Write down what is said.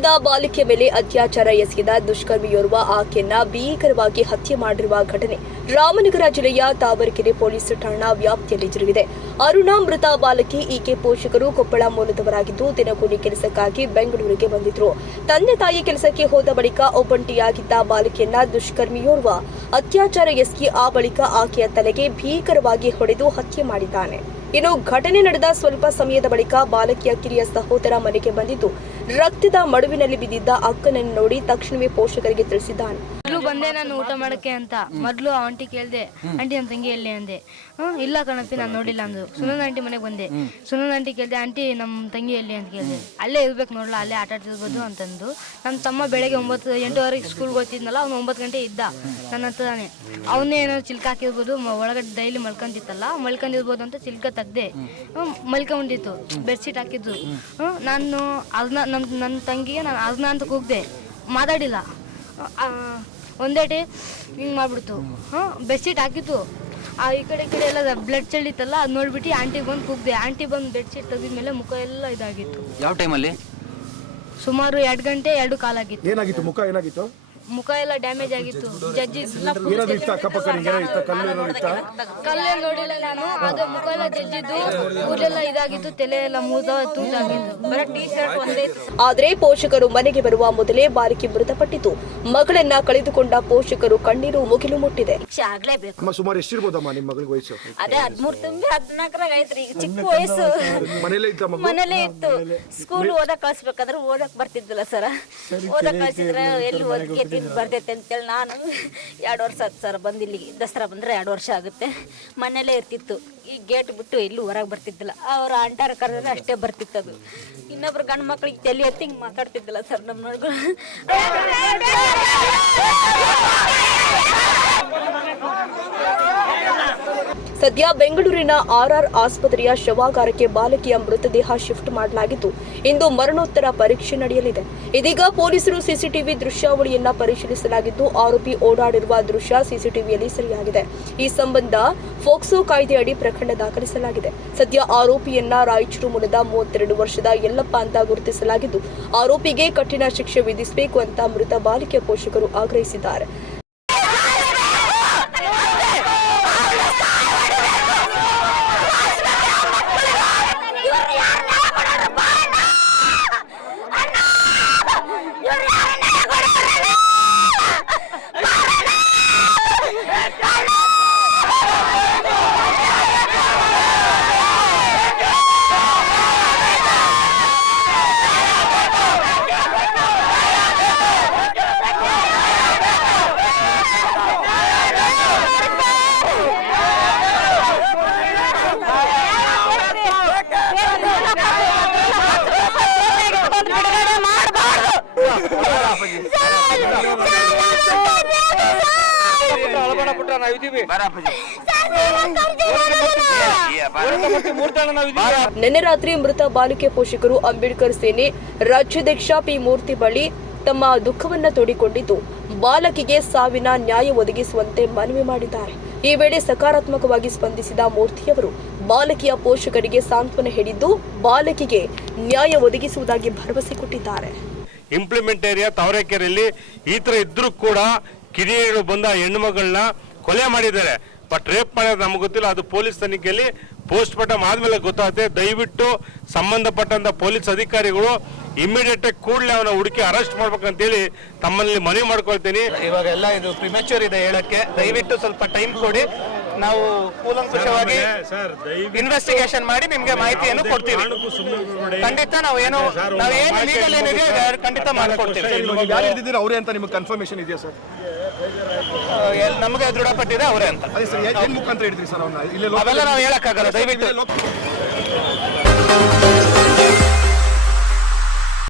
ರಾಜ್ಯದ ಬಾಲಿಕೆ ಮೇಲೆ ಅತ್ಯಾಚಾರ ಎಸಗಿದ ದುಷ್ಕರ್ಮಿಯೋರ್ವ ಆಕೆಯನ್ನ ಭೀಕರವಾಗಿ ಹತ್ಯೆ ಮಾಡಿರುವ ಘಟನೆ ರಾಮನಗರ ಜಿಲ್ಲೆಯ ತಾವರೆಕೆರೆ ಪೊಲೀಸ್ ಠಾಣಾ ವ್ಯಾಪ್ತಿಯಲ್ಲಿ ಜರುಗಿದೆ. ಅರುಣಾ ಮೃತ ಬಾಲಕಿ. ಈಕೆ ಪೋಷಕರು ಕೊಪ್ಪಳ ಮೂಲದವರಾಗಿದ್ದು ದಿನಗೂಲಿ ಕೆಲಸಕ್ಕಾಗಿ ಬೆಂಗಳೂರಿಗೆ ಬಂದಿದ್ರು. ತಂದೆ ತಾಯಿ ಕೆಲಸಕ್ಕೆ ಹೋದ ಬಳಿಕ ಒಬ್ಬಂಟಿಯಾಗಿದ್ದ ಬಾಲಕಿಯನ್ನ ದುಷ್ಕರ್ಮಿಯೋರ್ವ ಅತ್ಯಾಚಾರ ಎಸಗಿ ಆ ಬಳಿಕ ಆಕೆಯ ತಲೆಗೆ ಭೀಕರವಾಗಿ ಹೊಡೆದು ಹತ್ಯೆ ಮಾಡಿದ್ದಾನೆ. ಇನ್ನು ಘಟನೆ ನಡೆದ ಸ್ವಲ್ಪ ಸಮಯದ ಬಳಿಕ ಬಾಲಕಿಯ ಕಿರಿಯ ಸಹೋದರ ಮನೆಗೆ ಬಂದಿದ್ದು ರಕ್ತದ ಮಡುವಿನಲ್ಲಿ ಬಿದ್ದಿದ್ದ ಅಕ್ಕನನ್ನು ನೋಡಿ ತಕ್ಷಣವೇ ಪೋಷಕರಿಗೆ ತಿಳಿಸಿದ್ದಾನೆ. ಬಂದೆ ನಾನು ಊಟ ಮಾಡಕ್ಕೆ ಅಂತ ಮೊದಲು ಆಂಟಿ ಕೇಳಿದೆ, ಆಂಟಿ ನನ್ನ ತಂಗಿ ಎಲ್ಲಿ ಅಂದೆ. ಇಲ್ಲ ಕಣಪ್ಪಿ ನಾನು ನೋಡಿಲ್ಲ ಅಂದ್ರು. ಸುನಂದ ಆಂಟಿ ಮನೆಗೆ ಬಂದೆ. ಸುನಂದ ಆಂಟಿ ಕೇಳಿದೆ, ಆಂಟಿ ನಮ್ಮ ತಂಗಿ ಎಲ್ಲಿ ಅಂತ ಕೇಳಿದೆ. ಅಲ್ಲೇ ಇರ್ಬೇಕು ನೋಡ್ಲ, ಅಲ್ಲೇ ಆಟ ಆಡ್ತಿರ್ಬೋದು ಅಂತಂದು. ನಮ್ಮ ತಮ್ಮ ಬೆಳಗ್ಗೆ 8:30 ಸ್ಕೂಲ್ಗೆ ಹೋಗ್ತಿದ್ನಲ್ಲ, ಅವ್ನು 9 ಗಂಟೆ ಇದ್ದ ನನ್ನ ಹತ್ರನೇ. ಅವನೇ ಏನೋ ಚಿಲ್ಕ ಹಾಕಿರ್ಬೋದು, ಒಳಗಡೆ ಡೈಲಿ ಮಲ್ಕೊಂತಿತ್ತಲ್ಲ, ಮಲ್ಕೊಂಡಿರ್ಬೋದು ಅಂತ ಚಿಲ್ಕ ತೆಗ್ದೆ. ಮಲ್ಕೊಂಡಿತ್ತು, ಬೆಡ್ಶೀಟ್ ಹಾಕಿದ್ದು. ನಾನು ನನ್ನ ತಂಗಿಗೆ ನಾನು ಅರ್ನ ಅಂತ ಕೂಗ್ದೆ, ಮಾತಾಡಿಲ್ಲ. ಒಂದೇಟೆ ಹಿಂಗೆ ಮಾಡ್ಬಿಡ್ತು. ಬೆಡ್ಶೀಟ್ ಹಾಕಿತ್ತು. ಈ ಕಡೆ ಎಲ್ಲ ಬ್ಲಡ್ ಚೆಲ್ಲಿತ್ತಲ್ಲ, ಅದು ನೋಡ್ಬಿಟ್ಟು ಆಂಟಿಗೆ ಬಂದು ಕೂಗ್ದೆ. ಆಂಟಿ ಬಂದು ಬೆಡ್ಶೀಟ್ ತೆಗೆದ್ಮೇಲೆ ಮುಖ ಎಲ್ಲ ಇದಾಗಿತ್ತು. ಯಾವ ಟೈಮಲ್ಲಿ? ಸುಮಾರು 2 ಗಂಟೆ 2 ಕಾಲಾಗಿತ್ತು. ಏನಾಗಿತ್ತು? ಮುಖ ಏನಾಗಿತ್ತು? ಮುಖ ಎಲ್ಲ ಡ್ಯಾಮೇಜ್ ಆಗಿತ್ತು. ಜಜ್ಜಿ ಕಲ್ಲೇ ನೋಡಿಲ್ಲ ನಾನು. ಅದು ಮುಖ ಎಲ್ಲ ಜಜ್ಜಿದ್ದು, ಕೂದಲೆಲ್ಲ ಇದಾಗಿತ್ತು, ತಲೆ ಎಲ್ಲ ತೂತಾಗಿತ್ತು. ಬರೀ ಟೀ ಶರ್ಟ್ ಒಂದೇ. ಆದರೆ ಪೋಷಕರು ಮನೆಗೆ ಬರುವ ಮೊದಲೇ ಬಾಲಕಿ ಮೃತಪಟ್ಟಿತು. ಮಗಳನ್ನ ಕಳೆದುಕೊಂಡ ಪೋಷಕರು ಕಣ್ಣೀರು ಮುಗಿಲು ಮುಟ್ಟಿದೆ. ಸುಮಾರು ಎಷ್ಟಿರ್ಬೋದಮ್ಮ ನಿಮ್ಮ ಮಗಳಿಗೆ ವಯಸ್ಸು? ಅದೇ 13 ತುಂಬಿ 14 ಐತ್ರಿ. ಚಿಕ್ಕ ವಯಸ್ಸು. ಮನೇಲೇ ಇತ್ತು. ಸ್ಕೂಲ್ ಓದಕ್ ಕಳ್ಸ್ಬೇಕಾದ್ರೆ ಓದಕ್ ಬರ್ತಿದ್ದಿಲ್ಲ ಸರ್. ಓದಕ್ ಕಳ್ಸಿದ್ರೆ ಎಲ್ಲಿ ಓದಕ್ಕೆ ಬರ್ತೈತೆ ಅಂತೇಳಿ ನಾನು 2 ವರ್ಷ ಆಯ್ತು ಸರ್ ಬಂದು ಇಲ್ಲಿಗೆ. ದಸರಾ ಬಂದರೆ 2 ವರ್ಷ ಆಗುತ್ತೆ. ಮನೇಲೇ ಇರ್ತಿತ್ತು. ಈ ಗೇಟ್ ಬಿಟ್ಟು ಎಲ್ಲೂ ಹೊರಗೆ ಬರ್ತಿದ್ದಿಲ್ಲ. ಅವ್ರ ಅಂಟಾರ ಕರೆದ್ರೆ ಅಷ್ಟೇ ಬರ್ತಿತ್ತದು. ಇನ್ನೊಬ್ರು ಗಂಡು ಮಕ್ಳಿಗೆ ತಲೆ ಎತ್ತಿ ಹಿಂಗೆ ಮಾತಾಡ್ತಿದ್ದಿಲ್ಲ ಸರ್ ನಮ್ಮ ನೋಡ್ಗಳು. ಸದ್ಯ ಬೆಂಗಳೂರಿನ RR ಆಸ್ಪತ್ರೆಯ ಶವಾಗಾರಕ್ಕೆ ಬಾಲಕಿಯ ಮೃತದೇಹ ಶಿಫ್ಟ್ ಮಾಡಲಾಗಿದ್ದು ಇಂದು ಮರಣೋತ್ತರ ಪರೀಕ್ಷೆ ನಡೆಯಲಿದೆ. ಇದೀಗ ಪೊಲೀಸರು ಸಿಸಿಟಿವಿ ದೃಶ್ಯಾವಳಿಯನ್ನ ಪರಿಶೀಲಿಸಲಾಗಿದ್ದು ಆರೋಪಿ ಓಡಾಡಿರುವ ದೃಶ್ಯ ಸಿಸಿಟಿವಿಯಲ್ಲಿ ಸೆರೆಯಾಗಿದೆ. ಈ ಸಂಬಂಧ ಫೋಕ್ಸೋ ಕಾಯ್ದೆಯಡಿ ಪ್ರಕರಣ ದಾಖಲಿಸಲಾಗಿದೆ. ಸದ್ಯ ಆರೋಪಿಯನ್ನ ರಾಯಚೂರು ಮೂಲದ 32 ವರ್ಷದ ಯಲ್ಲಪ್ಪ ಅಂತ ಗುರುತಿಸಲಾಗಿದ್ದು ಆರೋಪಿಗೆ ಕಠಿಣ ಶಿಕ್ಷೆ ವಿಧಿಸಬೇಕು ಅಂತ ಮೃತ ಬಾಲಿಕೆಯ ಪೋಷಕರು ಆಗ್ರಹಿಸಿದ್ದಾರೆ. ನಿನ್ನೆ ರಾತ್ರಿ ಮೃತ ಬಾಲಿಕೆ ಪೋಷಕರು ಅಂಬೇಡ್ಕರ್ ಸೇನೆ ರಾಜ್ಯಾಧ್ಯಕ್ಷ ಪಿ ಮೂರ್ತಿ ಬಳಿ ತಮ್ಮ ದುಃಖವನ್ನ ತೋಡಿಕೊಂಡಿದ್ದು ಬಾಲಕಿಗೆ ಸಾವಿನ ನ್ಯಾಯ ಒದಗಿಸುವಂತೆ ಮನವಿ ಮಾಡಿದ್ದಾರೆ. ಈ ವೇಳೆ ಸಕಾರಾತ್ಮಕವಾಗಿ ಸ್ಪಂದಿಸಿದ ಮೂರ್ತಿಯವರು ಬಾಲಕಿಯ ಪೋಷಕರಿಗೆ ಸಾಂತ್ವನ ಹೇಳಿದ್ದು ಬಾಲಕಿಗೆ ನ್ಯಾಯ ಒದಗಿಸುವುದಾಗಿ ಭರವಸೆ ಕೊಟ್ಟಿದ್ದಾರೆ. ಇಂಪ್ಲಿಮೆಂಟ್ ಏರಿಯಾ ತಾವರೆಕೆರೆಯಲ್ಲಿ ಈ ತರ ಇದ್ರೂ ಕೂಡ ಕಿರಿಯರು ಬಂದ ಹೆಣ್ಣು ಮಗಳನ್ನ ಕೊಲೆ ಮಾಡಿದ್ದಾರೆ. ಬಟ್ ರೇಪ್ ಮಾಡೋದು ನಮ್ಗೆ ಗೊತ್ತಿಲ್ಲ. ಅದು ಪೊಲೀಸ್ ತನಿಖೆಯಲ್ಲಿ ಪೋಸ್ಟ್ ಮಾರ್ಟಮ್ ಆದ್ಮೇಲೆ ಗೊತ್ತಾಗುತ್ತೆ. ದಯವಿಟ್ಟು ಸಂಬಂಧಪಟ್ಟಂತ ಪೊಲೀಸ್ ಅಧಿಕಾರಿಗಳು ಇಮಿಡಿಯೇಟ್ ಆಗಿ ಕೂಡಲೇ ಅವನ ಹುಡುಕಿ ಅರೆಸ್ಟ್ ಮಾಡ್ಬೇಕಂತೇಳಿ ತಮ್ಮಲ್ಲಿ ಮನವಿ ಮಾಡ್ಕೊಳ್ತೀನಿ. ಇವಾಗೆಲ್ಲ ಇದು ಪ್ರಿಮೆಚೂರ್ ಇದೆ ಹೇಳಕ್ಕೆ. ದಯವಿಟ್ಟು ಸ್ವಲ್ಪ ಟೈಮ್ ಕೊಡಿ. ನಾವು ಕೂಲಂಕುಷವಾಗಿ ಇನ್ವೆಸ್ಟಿಗೇಷನ್ ಮಾಡಿ ನಿಮ್ಗೆ ಮಾಹಿತಿಯನ್ನು ಕೊಡ್ತೀವಿ. ಖಂಡಿತ ನಾವೇನು ಲೀಗಲ್ ಏನಿದೆ ಖಂಡಿತ ಮಾಡ್ಕೊಡ್ತೀವಿ. ಅವರೇ ಅಂತ ನಿಮ್ಗೆ ಕನ್ಫರ್ಮೇಶನ್ ಇದೆಯಾ ಸರ್? ನಮಗೆ ದೃಢಪಟ್ಟಿದೆ ಅವರೇ ಅಂತ. ಮುಖಾಂತರ ಹಿಡಿದ್ರಿ ಸರ್? ಅವೆಲ್ಲ ನಾವು ಹೇಳಕ್ಕಾಗಲ್ಲ. ದಯವಿಟ್ಟು